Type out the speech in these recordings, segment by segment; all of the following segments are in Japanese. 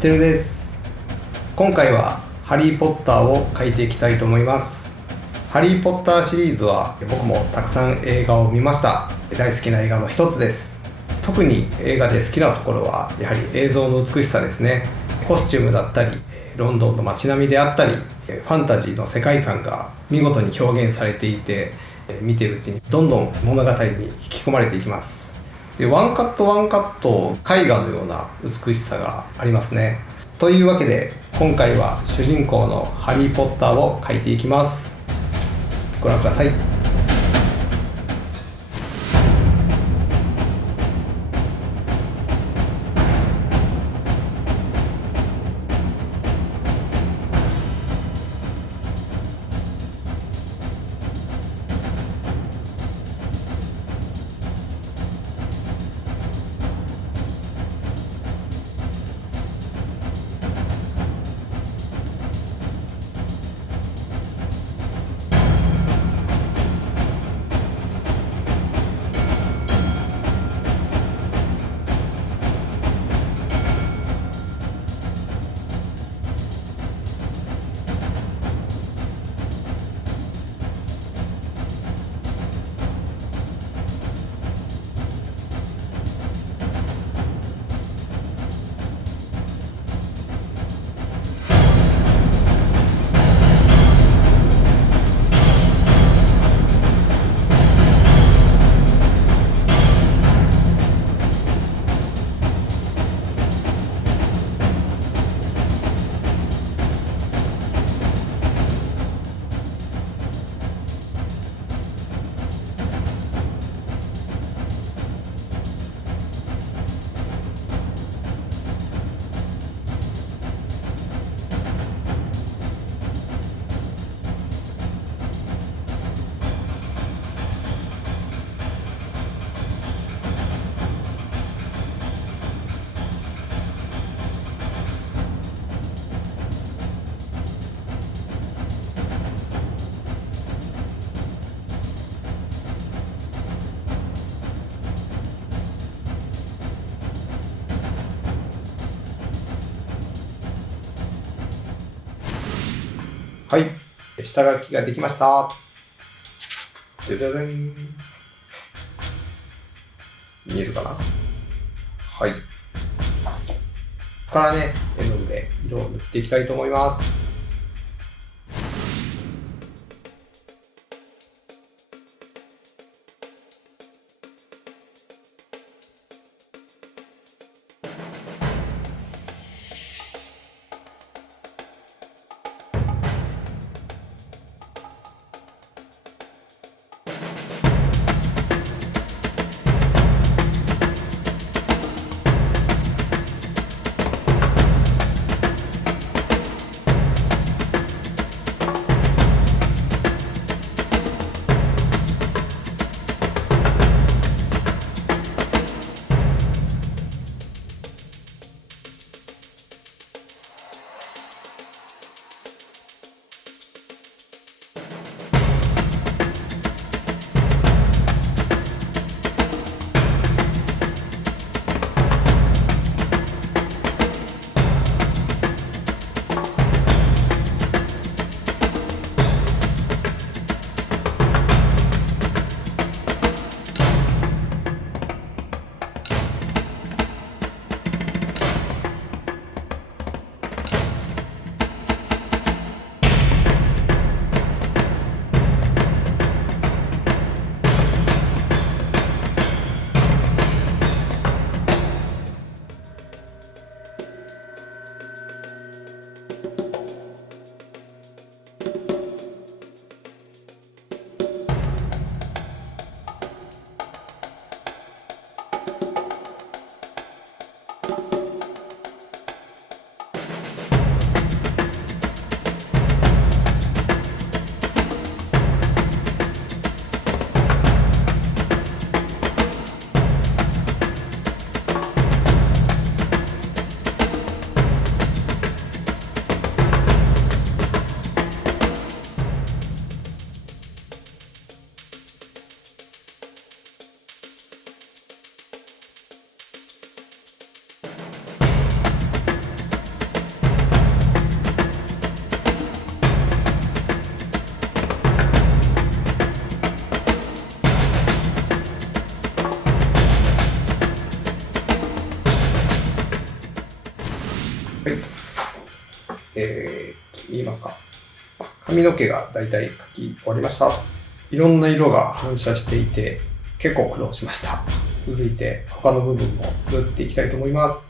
てるです。今回はハリーポッターを描いていきたいと思います。ハリーポッターシリーズは僕もたくさん映画を見ました。大好きな映画の一つです。特に映画で好きなところはやはり映像の美しさですね。コスチュームだったりロンドンの街並みであったりファンタジーの世界観が見事に表現されていて、見ているうちにどんどん物語に引き込まれていきます。でワンカットワンカット絵画のような美しさがありますね。というわけで今回は主人公のハリー・ポッターを描いていきます。ご覧ください。はい、下書きができました。じゃじゃじゃん。見えるかな。はい。ここからね、絵の具で色を塗っていきたいと思います。言いますか。髪の毛がだいたい描き終わりました。いろんな色が反射していて結構苦労しました。続いて他の部分も塗っていきたいと思います。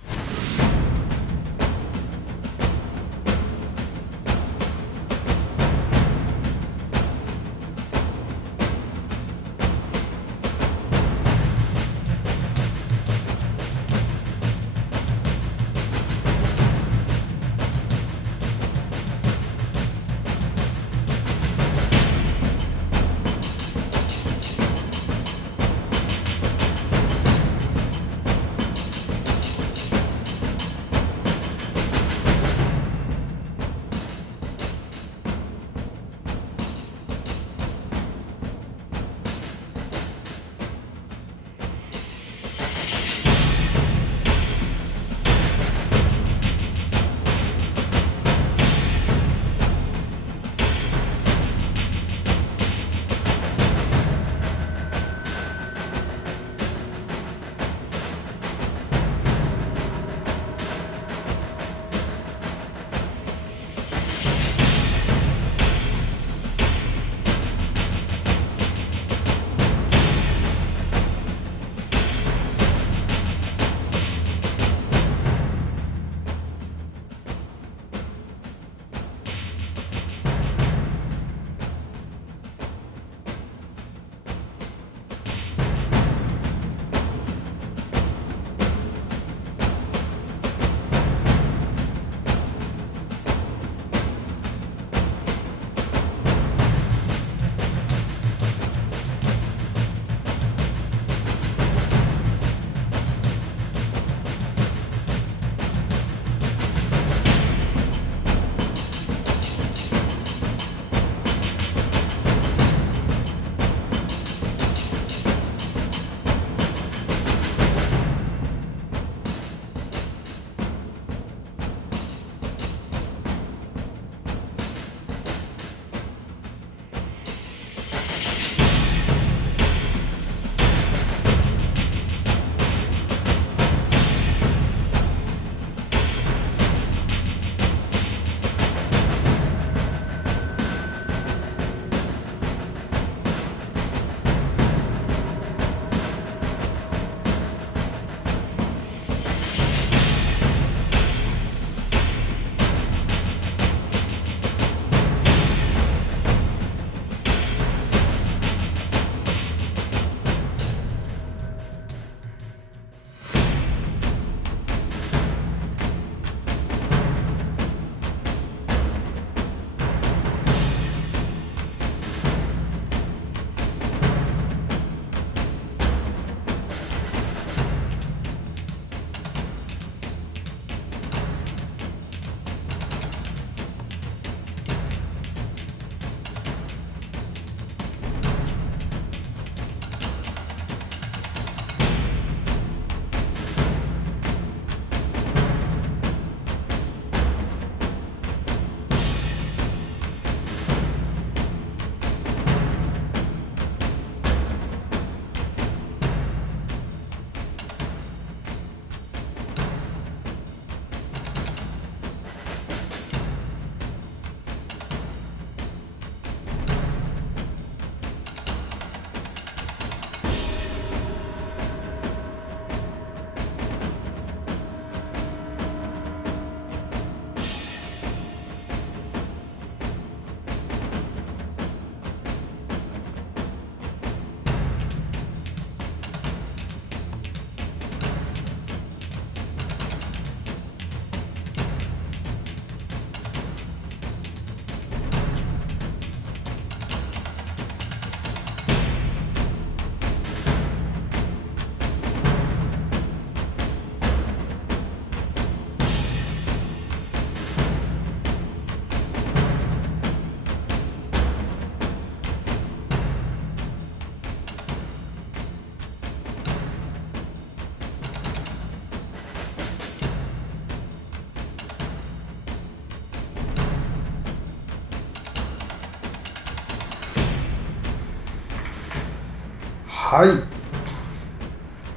はい、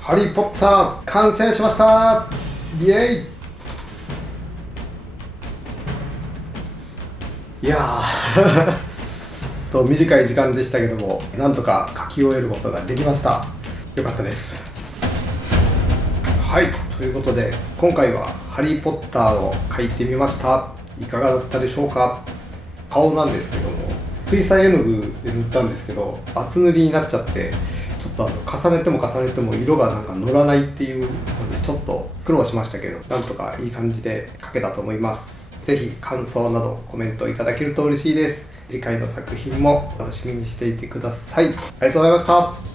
ハリーポッター完成しました。イエイ。やーと短い時間でしたけども、なんとか書き終えることができました。よかったです。はい、ということで今回はハリー・ポッターを描いてみました。いかがだったでしょうか。顔なんですけども、水彩絵の具で塗ったんですけど、厚塗りになっちゃって、ちょっと重ねても重ねても色がなんか乗らないっていうので、ちょっと苦労しましたけど、なんとかいい感じで描けたと思います。ぜひ感想などコメントいただけると嬉しいです。次回の作品も楽しみにしていてください。ありがとうございました。